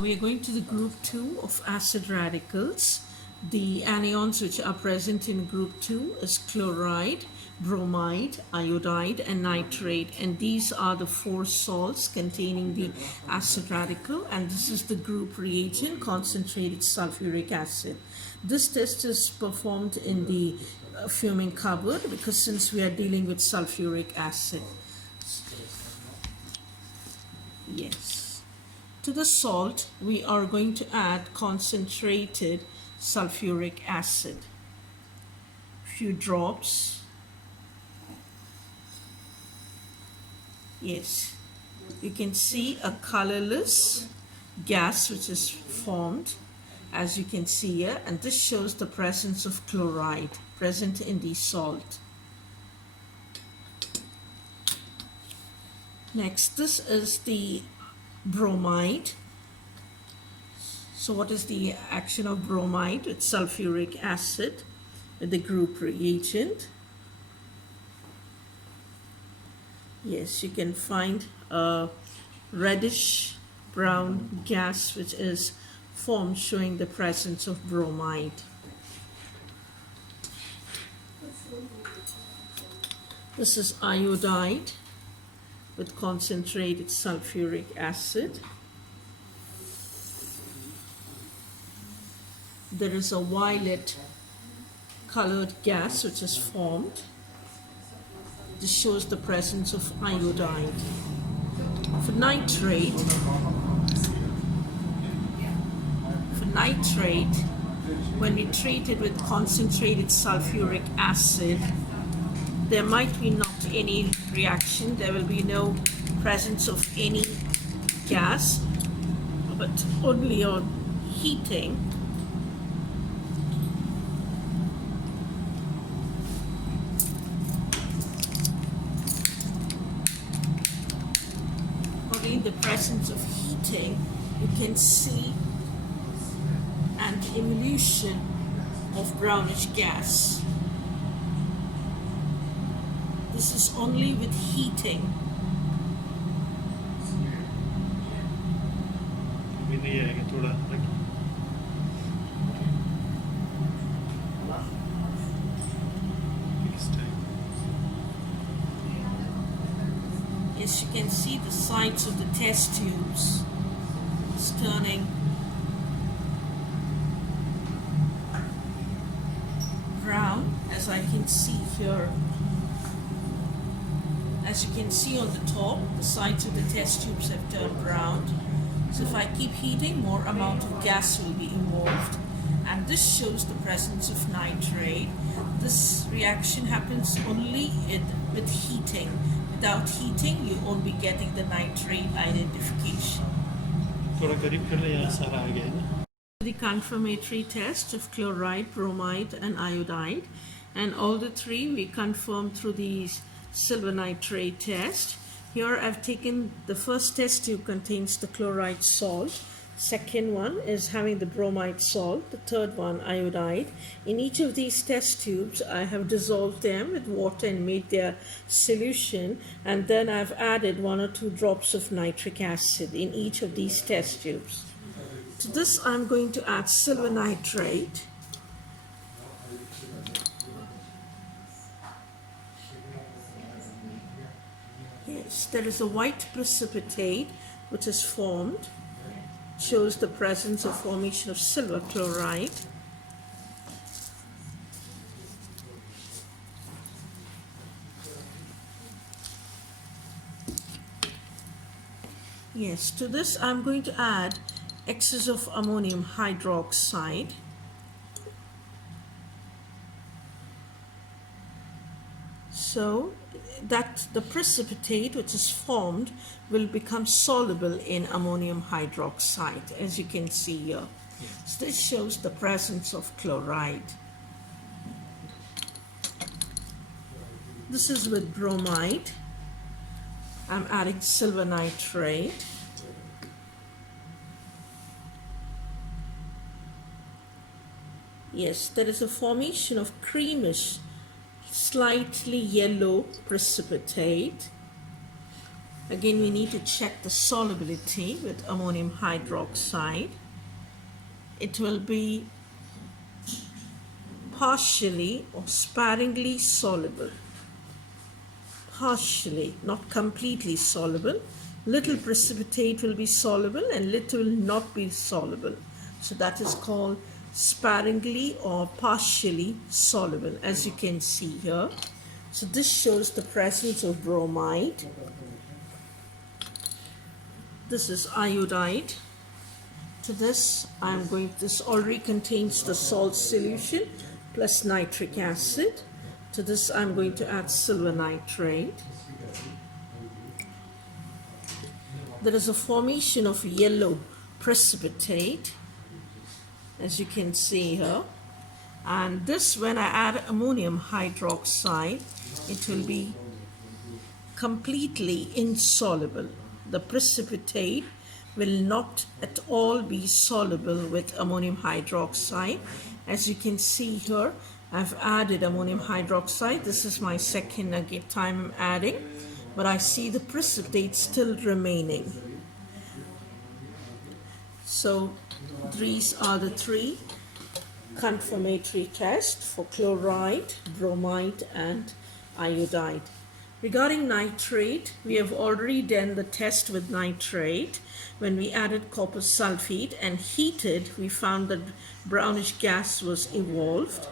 We are going to the group 2 of acid radicals. The anions which are present in group 2 is chloride, bromide, iodide and nitrate, and these are the 4 salts containing the acid radical, and this is the group reagent, concentrated sulfuric acid. This test is performed in the fuming cupboard because since we are dealing with sulfuric acid. Yes. To the salt, we are going to add concentrated sulfuric acid. Few drops. Yes, you can see a colorless gas which is formed, as you can see here, and this shows the presence of chloride present in the salt. Next, this is the bromide. So what is the action of bromide with sulfuric acid with the group reagent? Yes, you can find a reddish brown gas which is formed showing the presence of bromide. This is iodide with concentrated sulfuric acid. There is a violet colored gas which is formed. This shows the presence of iodide. For nitrate, when we treat it with concentrated sulfuric acid, there might be not any reaction, there will be no presence of any gas, but only on heating the presence of heating, you can see an emulsion of brownish gas. This is only with heating. Yes, you can see the sides of the test tubes. It's turning brown, as I can see here. As you can see on the top, the sides of the test tubes have turned brown. So if I keep heating, more amount of gas will be involved. And this shows the presence of nitrate. This reaction happens only with heating. Without heating, you won't be getting the nitrate identification. The confirmatory test of chloride, bromide and iodide, and all the three we confirmed through the silver nitrate test. Here I've taken the first test tube contains the chloride salt. Second one is having the bromide salt. The third one iodide. In each of these test tubes I have dissolved them with water and made their solution, and then I've added 1 or 2 drops of nitric acid in each of these test tubes. To this I'm going to add silver nitrate. Yes, there is a white precipitate which is formed. Shows the presence of formation of silver chloride. Yes, to this I'm going to add excess of ammonium hydroxide. So that the precipitate which is formed will become soluble in ammonium hydroxide, as you can see here. So this shows the presence of chloride. This is with bromide. I'm adding silver nitrate. Yes, there is a formation of creamish, slightly yellow precipitate. Again, we need to check the solubility with ammonium hydroxide. It will be partially or sparingly soluble. Partially, not completely soluble. Little precipitate will be soluble and little will not be soluble. So that is called sparingly or partially soluble, as you can see here. So this shows the presence of bromide. This is iodide. To this, this already contains the salt solution plus nitric acid. To this, I'm going to add silver nitrate. There is a formation of yellow precipitate, as you can see here. And this, when I add ammonium hydroxide, it will be completely insoluble. The precipitate will not at all be soluble with ammonium hydroxide. As you can see here, I've added ammonium hydroxide. This is my second time I'm adding, but I see the precipitate still remaining. So these are the three confirmatory tests for chloride, bromide, and iodide. Regarding nitrate, we have already done the test with nitrate. When we added copper sulfate and heated, we found that brownish gas was evolved.